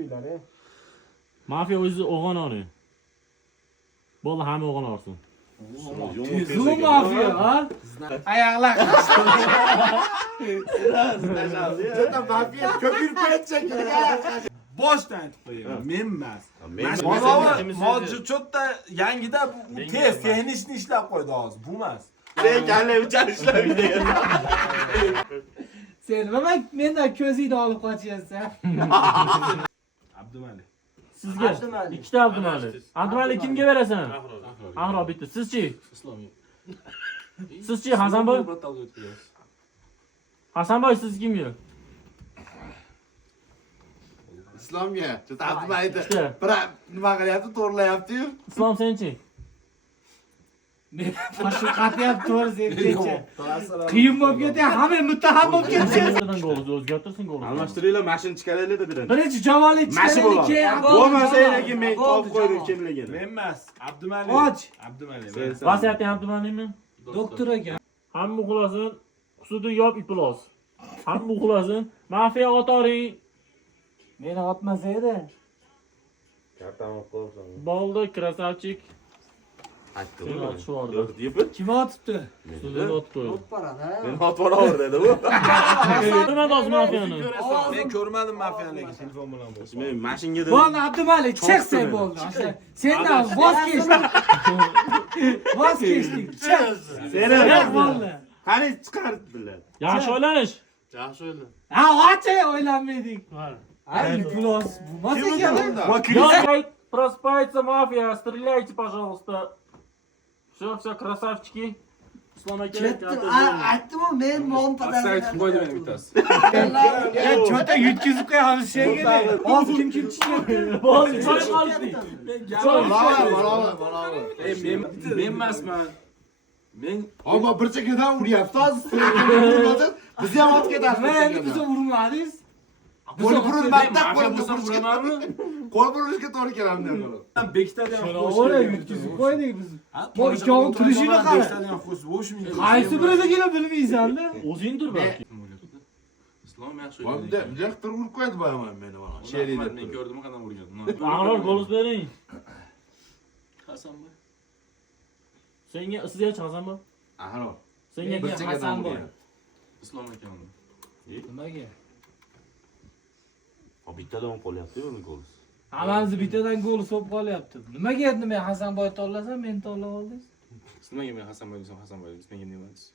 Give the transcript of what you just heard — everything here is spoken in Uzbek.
yapıyorlar he. Mafya o'zi o'g'on oni. Bo'ldi, hamma o'g'on olsin. Zulm mafya ha? Ayaklar. Zaten mafya köpür payet çekiyor ya. Boshdan aytib qo'yaman, men emas. Mavjudda yangida bu tez texnikni ishlab qo'ydi hozir, bu emas. Sen kendine bir çalışlar bir de. Sen nima mendan ko'zingni olib qochyapsan? Abdumalik. Sizga ikkita Abdumali. Abdumali kimga berasan? Ahro bitta. Sizchi? Sizchi Hasanboy? Hasanboy siz kimga? İslamga. Juda Abdumaydi. İşte. Bir nima qilyapti, to'g'rilayapti-yu. Islom senchi? Men boshim qatyapti to'g'ri qiyin bo'lib ketdi, hamma muttaham bo'lib ketdi. Golni o'zgartirsin golni. Almashtiringlar, mashina chiqaraylik-da birin. Birinchi javonlik chiqaraylik, keyin Bo'lmasa lekin men topib qo'ydim kimligini. Men emas, Abdumalik. Och. Abdumalik. Vasiyati Abdumalikmi? doktor aka. Hamma uxlasin, qusudi yop iplos. Hamma uxlasin. Mafiya otoring. Meni otmasa edi. Kartamni qo'ysan. Bo'ldi, krasavchik. Aytdi. Yo'q, deb. Kim otibdi? Sizdan otib qo'ydi. Men otvoraver dedi u. Nima doz mafiyani? Men ko'rmadim mafiyani lekin telefon bilan bo'lsa. Men mashinaga Bo'ldi, Abdumalik, chiq sen bo'ldi. Sendan voz kechdik. Voz kechdik. Chiq. Seni Bo'ldi. qani chiqaribdilar. Yaxshi o'ylanish. Yaxshi o'yla. Ha, ochi o'ylanmadik. Ay, plus bo'lmas ekan. Yo'q, проспается мафия, стреляйте, пожалуйста. Все, красавчики. Islom aka. Aytdim-ku, men mom Sayt qo'ydi meni bittasi. Ya cho'ta yutkizib qo'yamiz shekilli. Hozir kim tushdi? Bo'ldi, choy qoldi. Men emasman. Men Ama bir chekkadan uryapti hozir. Biz ham otib ketamiz. Nima endi bizni urmadingiz? Qo'l burilmadi, qo'l bo'lsa uramanmi? Qo'l burilishga to'g'ri keladi. bekitadi ham Ora yutkizib qo'ydik biz. Bu ikkovini turishini qara. Bekitadi ham xush bo'shmi? Qaysi biriligini bilmaysan-da. O'zingdir balki. Islom yaxshi Bunda direktor urib qo'ydi boyaman meni mana. Sherida. Men ko'rdim qanday urgan. A'ror golus bering. Hasanboy. Senga sizga Hasanboy. Ahro. Senga Bir chekkadan Hasanboy. uryapti. Islom ekan. Nimaga? O bittadan qolyapti-yu uni gol. Hammamiz bittadan gol so'p qolyapti. Nimaga endi men Hasanboy tanlasam, men tanlab oldingiz? Siz nimaga men Hasanboy desam Hasanboy, siz menga nima deysiz?